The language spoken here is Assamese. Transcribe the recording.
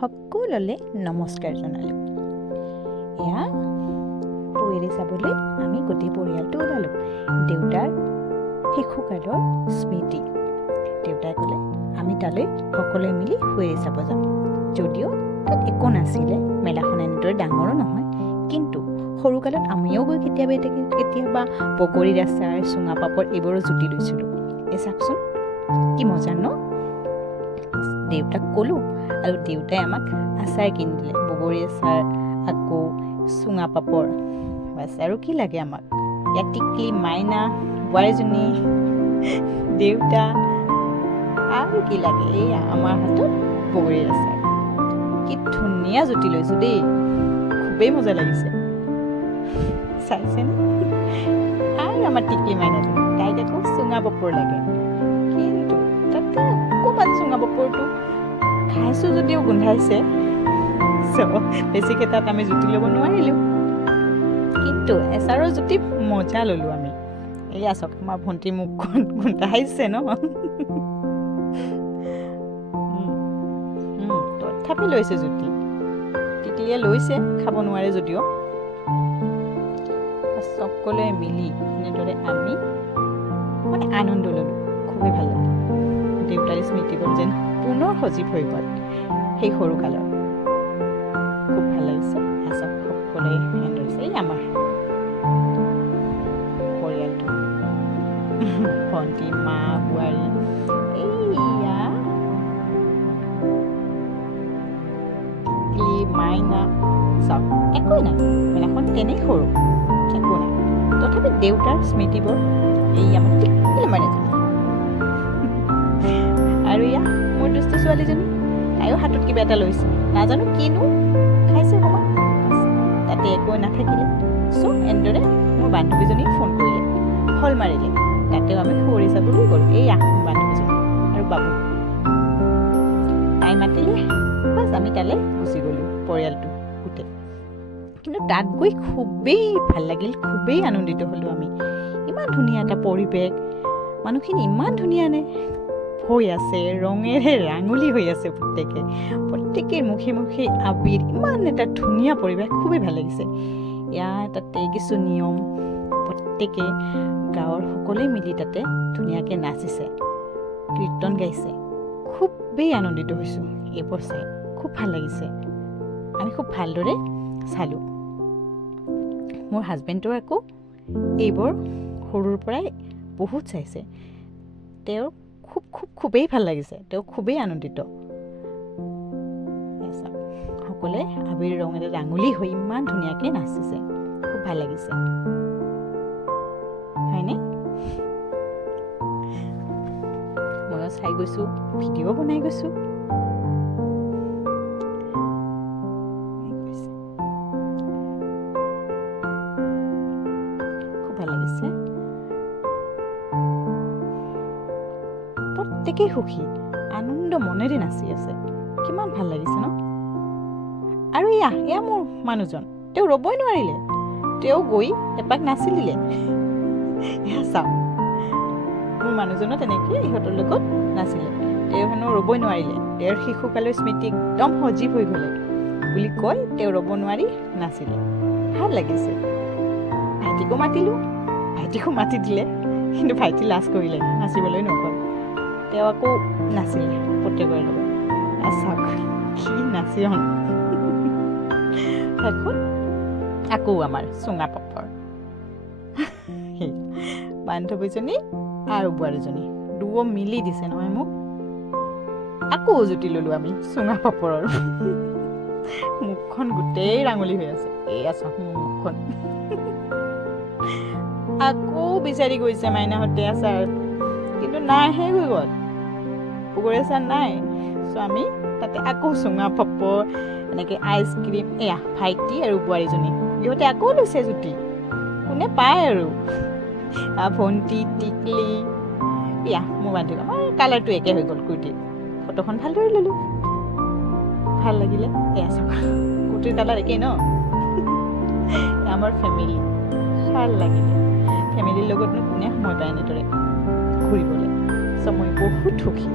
সকলোলে নমস্কাৰ জনালোঁ। এয়া কুৱেৰী চাবলৈ আমি গোটেই পৰিয়ালটো ওলালোঁ। দেউতাৰ শিশুকালৰ স্মৃতি। দেউতাই ক'লে আমি তালৈ সকলোৱে মিলি কুৱেৰী চাব যাম। যদিও তাত একো নাছিলে, মেলাখন এনেদৰে ডাঙৰো নহয়, কিন্তু সৰুকালত আমিও গৈ কেতিয়াবা পকৰীৰ আচাৰ, চুঙা পাপৰ এইবোৰো জুতি লৈছিলোঁ। এই চাওকচোন কি মজা ন? দেউতাক ক'লোঁ আৰু দেউতাই আমাক আচাৰ কিনি দিলে, বগৰী আচাৰ, আকৌ চুঙা পাপৰ। বাছ আৰু কি লাগে আমাক? ইয়াত টিকলি, মাইনা, বোৱাৰীজনী, দেউতা আৰু কি লাগে? এইয়া আমাৰ হাতত বগৰীৰ আচাৰ। কি ধুনীয়া জুতি লৈছোঁ দেই, খুবেই মজা লাগিছে। চাইছেনে? আৰু আমাৰ টিকলি মাইনাজনী, তাইক আকৌ চুঙা পাপৰ লাগে। কিন্তু তাতে অকণমান চুঙা পাপৰটো খাইছোঁ যদিও গোন্ধাইছে, বেছিকৈ তাত আমি জুতি ল'ব নোৱাৰিলোঁ। কিন্তু এচাৰৰ জুতি মজা ল'লোঁ আমি। এয়া চাওক, আমাৰ ভণ্টিৰ মুখখন গোন্ধাইছে ন? তথাপি লৈছে জুতি। টিকলিয়ে লৈছে, খাব নোৱাৰে যদিও। সকলোৱে মিলি এনেদৰে আমি আনন্দ ল'লোঁ। খুবেই ভাল লাগিল। দেউতাৰ স্মৃতিবোৰ যেন পুনৰ সজীৱ হৈ গ'ল সেই সৰুকালৰ। খুব ভাল লাগিছে। সকলোৱে ধৰিছে। এই আমাৰ পৰিয়ালটো, ভণ্টি, মা, বোৱাৰী, এইয়া টিকলি, মাইনা, চাওক একোৱেই নাই। মেলাখন তেনেই সৰু, একো নাই। তথাপি দেউতাৰ স্মৃতিবোৰ এই আমাৰ টিকলি মাইনাজনী আৰু এয়া মোৰ দুষ্ট ছোৱালীজনী, তাইও হাতত কিবা এটা লৈছে, নাজানো কিনো খাইছে অকণমান। তাতে একো নাথাকিলে, এনেদৰে মোৰ বান্ধৱীজনীক ফোন কৰিলে, হল মাৰিলে। তাতেও আমি কুৱেৰী চাবলৈ গ'লোঁ। এইয়া মোৰ বান্ধৱীজনী আৰু বাবু, তাই মাতিলে, বাছ আমি তালৈ গুচি গ'লোঁ পৰিয়ালটো গোটেই। কিন্তু তাত গৈ খুবেই ভাল লাগিল, খুবেই আনন্দিত হ'লোঁ আমি। ইমান ধুনীয়া এটা পৰিৱেশ, মানুহখিনি ইমান ধুনীয়ানে হৈ আছে, ৰঙেৰে ৰাঙলী হৈ আছে প্ৰত্যেকেৰ মুখে মুখে আবিৰ। ইমান এটা ধুনীয়া পৰিৱেশ, খুবেই ভাল লাগিছে। ইয়াৰ তাতে কিছু নিয়ম, প্ৰত্যেকে গাঁৱৰ সকলোৱে মিলি তাতে ধুনীয়াকৈ নাচিছে, কীৰ্তন গাইছে। খুবেই আনন্দিত হৈছোঁ এইবোৰ চাই, খুব ভাল লাগিছে। আমি খুব ভালদৰে চালোঁ। মোৰ হাজবেণ্ডৰ আকৌ এইবোৰ সৰুৰ পৰাই বহুত চাইছে। তেওঁৰ খুবেই ভাল লাগিছে, তেওঁ খুবেই আনন্দিত। সকলোৱে আবিৰ ৰঙেৰে ৰাঙলী হৈ ইমান ধুনীয়াকৈ নাচিছে, খুব ভাল লাগিছে, হয়নে? ময়ো চাই গৈছোঁ, ভিডিঅ' বনাই গৈছোঁ। খুব ভাল লাগিছে। প্ৰত্যেকেই সুখী, আনন্দ মনেৰে নাচি আছে, কিমান ভাল লাগিছে ন? আৰু এয়া মোৰ মানুহজন, তেওঁ ৰ'বই নোৱাৰিলে, তেওঁ গৈ এপাক নাচি দিলে। এয়া চাওক, মোৰ মানুহজনো তেনেকৈ ইহঁতৰ লগত নাচিলে। তেওঁ হেনো ৰ'বই নোৱাৰিলে, তেওঁৰ শিশুকালৰ স্মৃতি একদম সজীৱ হৈ গ'লে বুলি কৈ তেওঁ ৰ'ব নোৱাৰি নাচিলে। ভাল লাগিছে। ভাইটিকো মাতিলোঁ, ভাইটিকো মাতি দিলে, কিন্তু ভাইটি লাজ কৰিলে, নাচিবলৈ নগ'ল। তেওঁ আকৌ নাচিলে প্ৰত্যেকৰে লগত। চাওক কি নাচিল। আকৌ আমাৰ চুঙা পাপৰ, বান্ধৱীজনী আৰু বোৱাৰীজনী দুয়ো মিলি দিছে নহয় মোক। আকৌ জুতি ল'লোঁ আমি চুঙা পাপৰৰ। মুখখন গোটেই ৰাঙলী হৈ আছে। এয়া চাওক মোৰ মুখখন। আকৌ বিচাৰি গৈছে মাইনাহঁতে আচাৰ, কিন্তু নাই, শেষ হৈ গ'ল, বগৰী আচাৰ নাই। আমি তাতে আকৌ চুঙা পাপৰ, এনেকৈ আইচক্ৰীম। এয়া ভাইটি আৰু বোৱাৰীজনী, ইহঁতে আকৌ লৈছে জুতি, কোনে পায় আৰু। ভণ্টি, টিকলি, এয়া মোৰ বান্ধৱী। আমাৰ কালাৰটো একে হৈ গ'ল কুৰ্তিৰ। ফটোখন ভালদৰে ল'লোঁ, ভাল লাগিলে। এয়া চাওক, কুৰ্তিৰ কালাৰ একেই ন? আমাৰ ফেমিলি, ভাল লাগিলে। ফেমিলিৰ লগতনো কোনে সময় পায় এনেদৰে ঘূৰিবলৈ? মই বহুত সুখী।